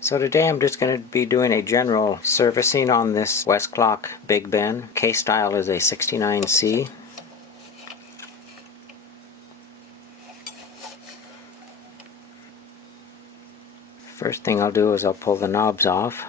So today I'm just going to be doing a general servicing on this Westclox Big Ben. Case style is a 69C. First thing I'll do is I'll pull the knobs off.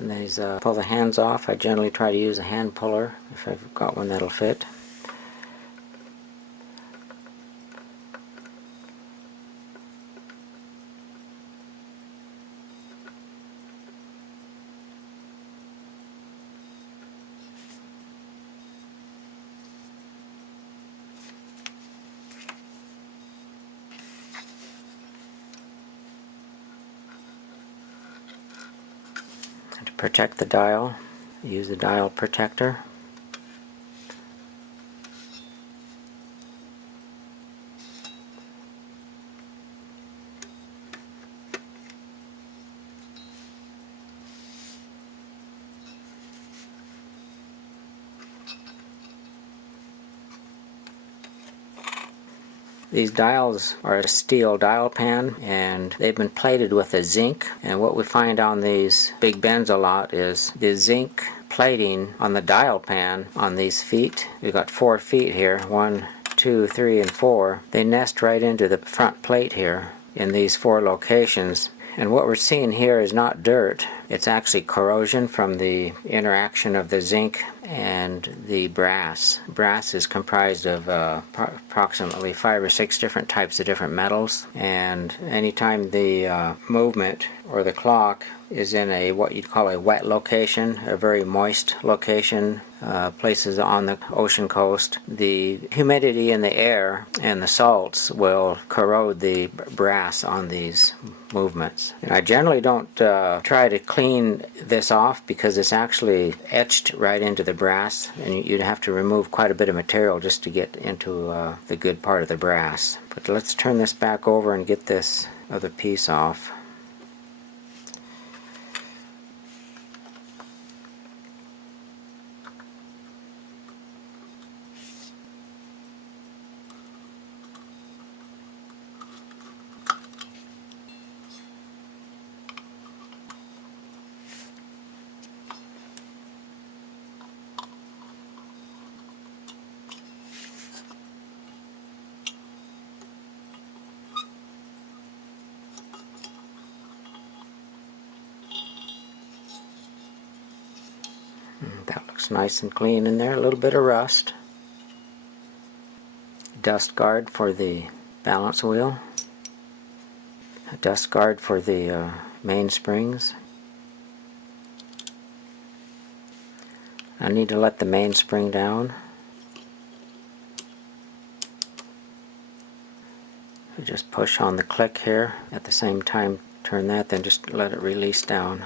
And these pull the hands off. I generally try to use a hand puller if I've got one that'll fit. To protect the dial, use the dial protector. These dials are a steel dial pan, and they've been plated with a zinc. And what we find on these Big Bens a lot is the zinc plating on the dial pan on these feet. We've got 4 feet here, 1, 2, 3, and 4. They nest right into the front plate here in these 4 locations. And what we're seeing here is not dirt, it's actually corrosion from the interaction of the zinc and the brass. Brass is comprised of approximately 5 or 6 different types of different metals, and anytime the movement or the clock is in a what you'd call a wet location, a very moist location, places on the ocean coast, the humidity in the air and the salts will corrode the brass on these movements. And I generally don't try to clean this off because it's actually etched right into the brass, and you'd have to remove quite a bit of material just to get into the good part of the brass. But let's turn this back over and get this other piece off. That looks nice and clean in there. A little bit of rust. Dust guard for the balance wheel, a dust guard for the mainsprings. I need to let the mainspring down. So just push on the click here, at the same time turn that, then just let it release down.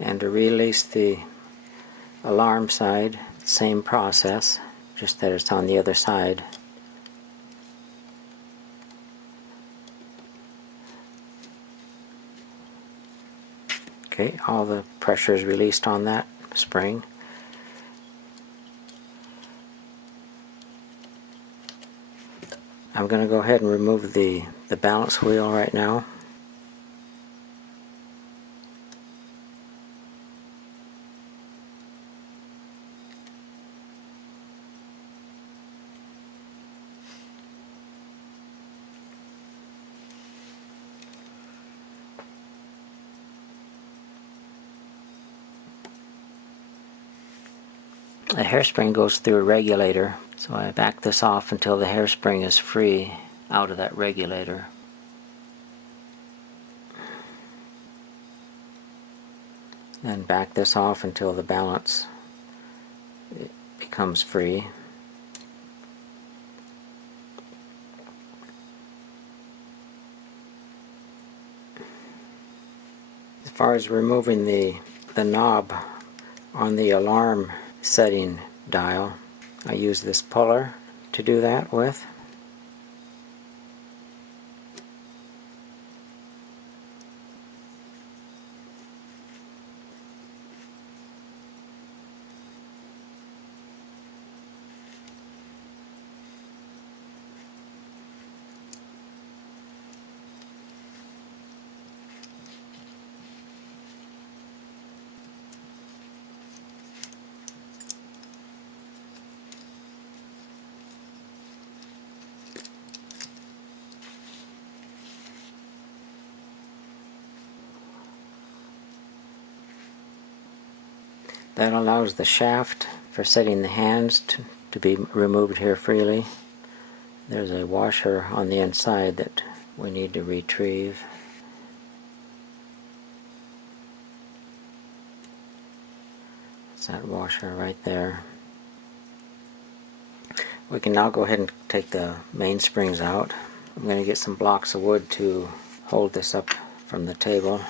And to release the alarm side, same process, just that it's on the other side. Okay, all the pressure is released on that spring. I'm going to go ahead and remove the balance wheel right now. The hairspring goes through a regulator, so I back this off until the hairspring is free out of that regulator. Then back this off until the balance becomes free. As far as removing the knob on the alarm setting dial, I use this puller to do that with. That allows the shaft for setting the hands to be removed here freely. There's a washer on the inside that we need to retrieve. It's that washer right there. We can now go ahead and take the mainsprings out. I'm going to get some blocks of wood to hold this up from the table.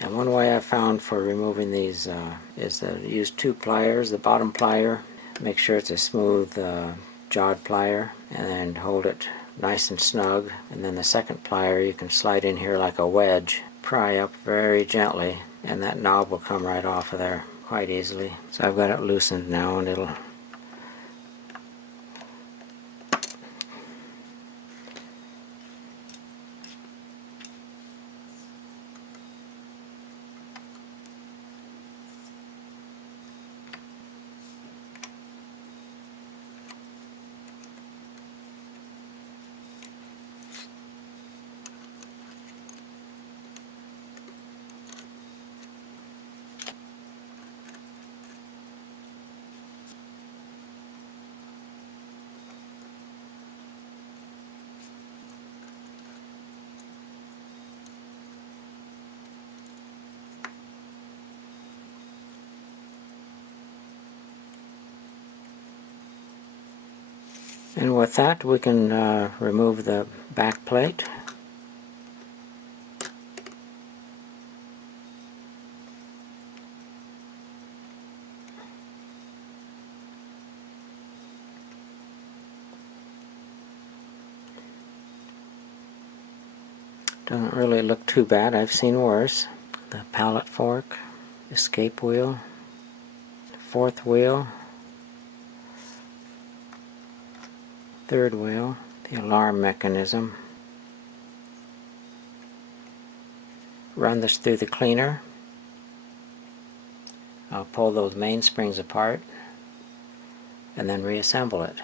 And one way I found for removing these is to use two pliers. The bottom plier, make sure it's a smooth jawed plier, and then hold it nice and snug. And then the second plier you can slide in here like a wedge, pry up very gently, and that knob will come right off of there quite easily. So I've got it loosened now, and it'll And with that, we can remove the back plate. Doesn't really look too bad. I've seen worse. The pallet fork, escape wheel, fourth wheel, third wheel, the alarm mechanism. Run this through the cleaner. I'll pull those mainsprings apart and then reassemble it.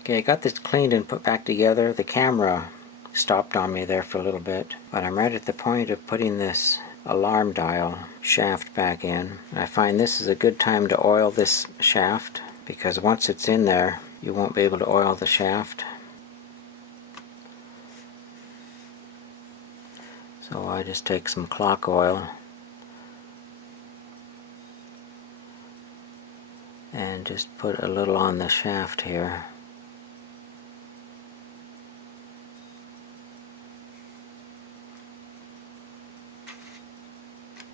Okay, I got this cleaned and put back together. The camera stopped on me there for a little bit, but I'm right at the point of putting this alarm dial shaft back in. I find this is a good time to oil this shaft, because once it's in there you won't be able to oil the shaft. So I just take some clock oil and just put a little on the shaft here.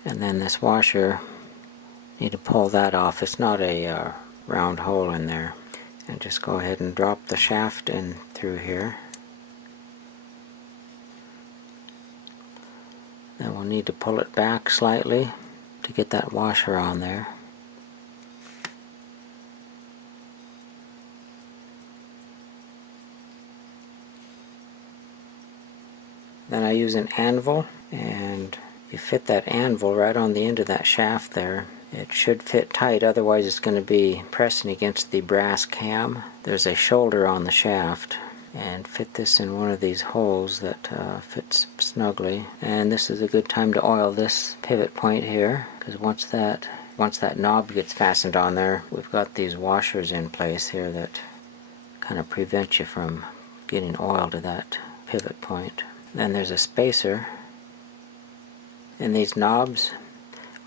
And then this washer, need to pull that off. It's not a round hole in there. And just go ahead and drop the shaft in through here. Then we'll need to pull it back slightly to get that washer on there. Then I use an anvil, and you fit that anvil right on the end of that shaft there. It should fit tight, otherwise it's going to be pressing against the brass cam. There's a shoulder on the shaft, and fit this in one of these holes that fits snugly. And this is a good time to oil this pivot point here, because once that knob gets fastened on there, we've got these washers in place here that kind of prevent you from getting oil to that pivot point. Then there's a spacer, and these knobs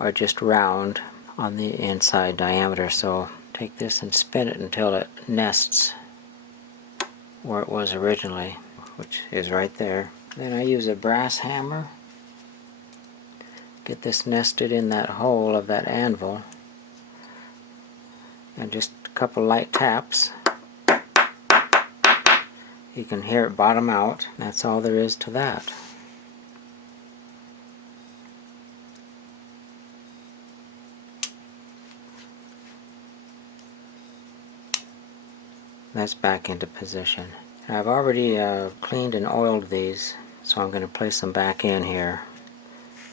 are just round on the inside diameter, so take this and spin it until it nests where it was originally, which is right there. Then I use a brass hammer, get this nested in that hole of that anvil, and just a couple light taps. You can hear it bottom out. That's all there is to that. That's back into position. I've already cleaned and oiled these, so I'm going to place them back in here.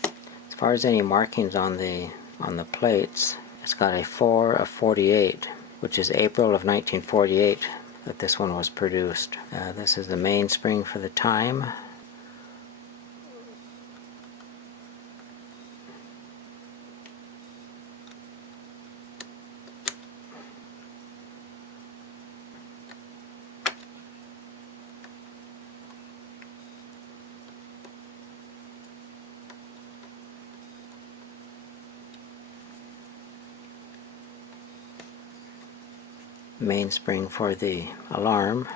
As far as any markings on the plates, it's got a 4 of 48, which is April of 1948 that this one was produced. This is the mainspring for the time. Mainspring for the alarm.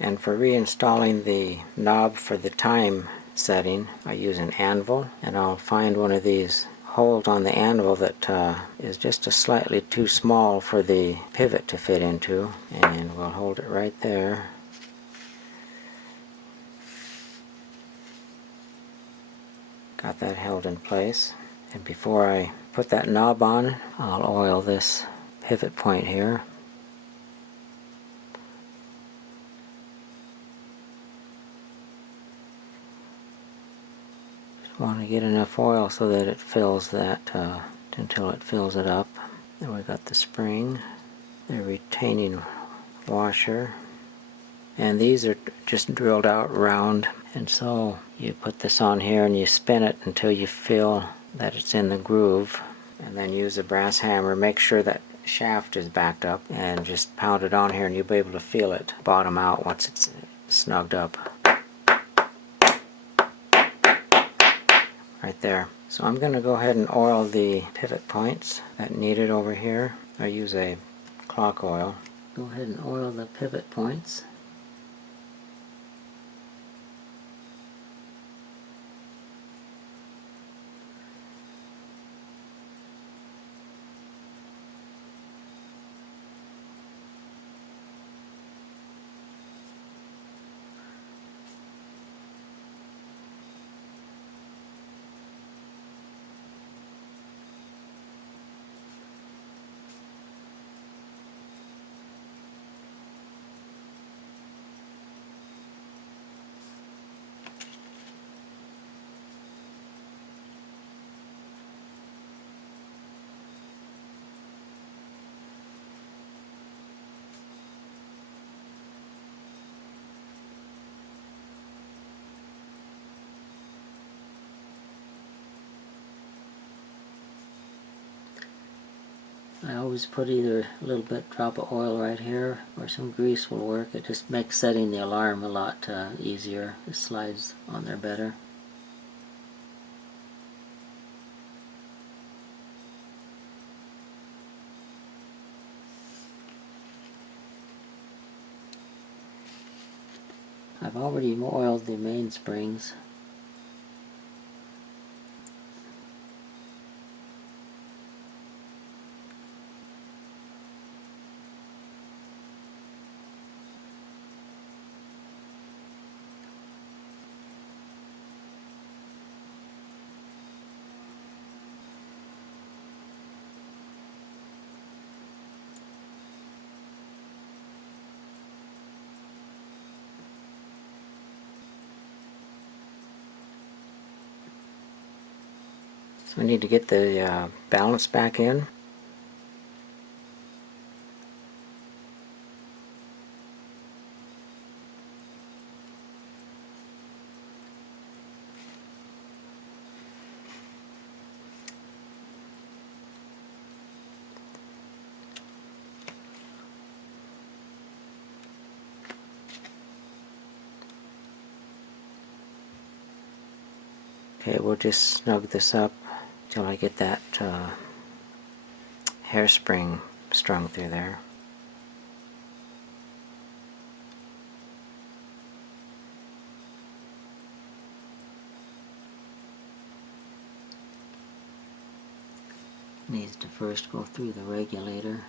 And for reinstalling the knob for the time setting, I use an anvil, and I'll find one of these holes on the anvil that is just a slightly too small for the pivot to fit into, and we'll hold it right there. Got that held in place. And before I put that knob on, I'll oil this pivot point here. Want to get enough oil so that it fills that until it fills it up. Then we got the spring, the retaining washer, and these are just drilled out round, and so you put this on here and you spin it until you feel that it's in the groove. and then use a brass hammer. Make sure that shaft is backed up and just pound it on here, and you'll be able to feel it bottom out once it's snugged up. Right there. So I'm going to go ahead and oil the pivot points that need it over here. I use a clock oil. Go ahead and oil the pivot points. I always put either a little bit drop of oil right here or some grease will work. It just makes setting the alarm a lot easier. It slides on there better. I've already oiled the mainsprings. So we need to get the balance back in. Okay, we'll just snug this up till I get that hairspring strung through there. Needs to first go through the regulator.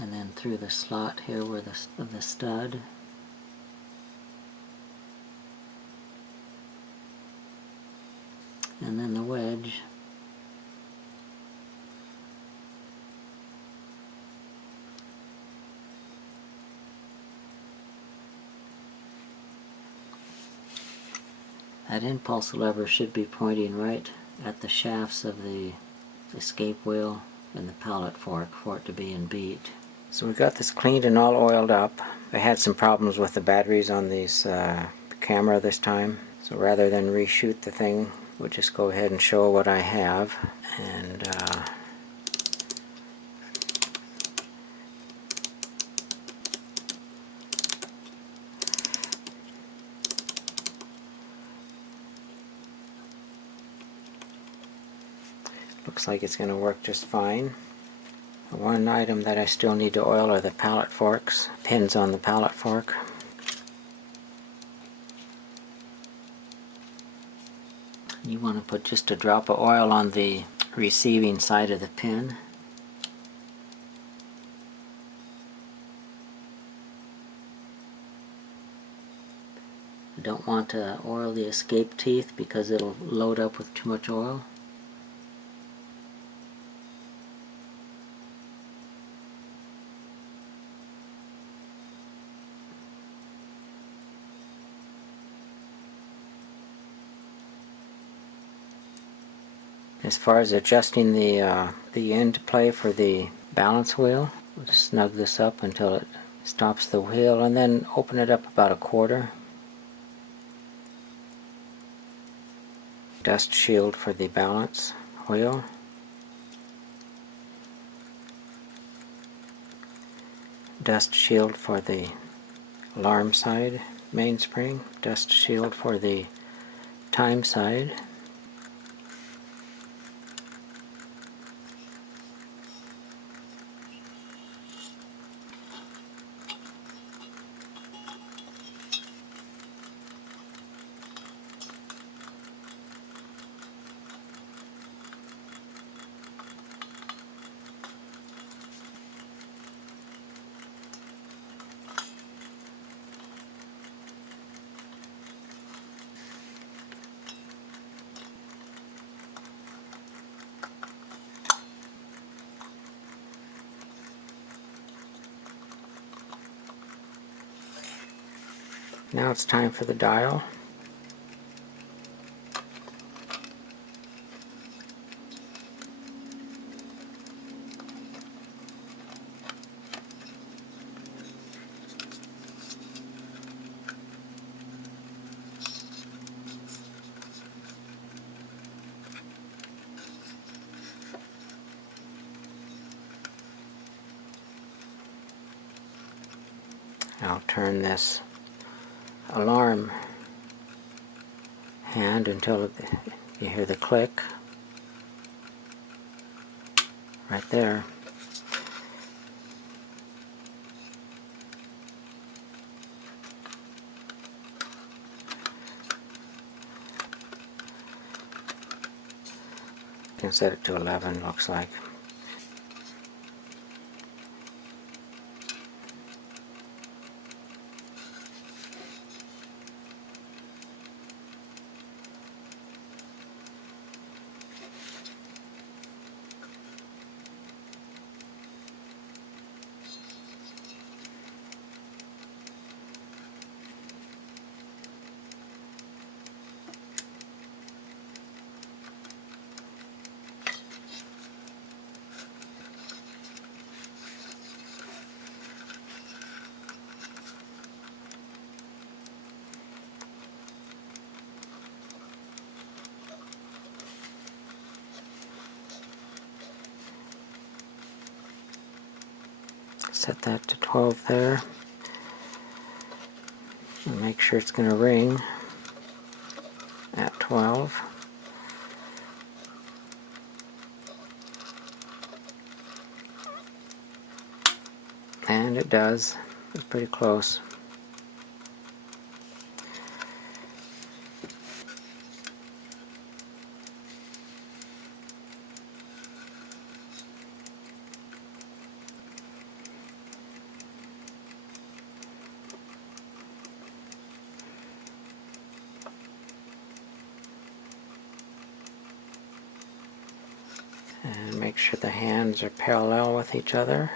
And then through the slot here where the stud. And then the wedge. That impulse lever should be pointing right at the shafts of the escape wheel and the pallet fork for it to be in beat. So we got this cleaned and all oiled up. I had some problems with the batteries on these camera this time, so rather than reshoot the thing, we'll just go ahead and show what I have. And looks like it's going to work just fine. One item that I still need to oil are the pallet forks, pins on the pallet fork. You want to put just a drop of oil on the receiving side of the pin. I don't want to oil the escape teeth because it'll load up with too much oil. As far as adjusting the end play for the balance wheel, we'll just snug this up until it stops the wheel, and then open it up about a quarter. Dust shield for the balance wheel. Dust shield for the alarm side mainspring. Dust shield for the time side. Now it's time for the dial. I'll turn this alarm hand until you hear the click right there. You can set it to 11, looks like. Set that to 12 there. And make sure it's going to ring at 12. And it does. It's pretty close. And make sure the hands are parallel with each other.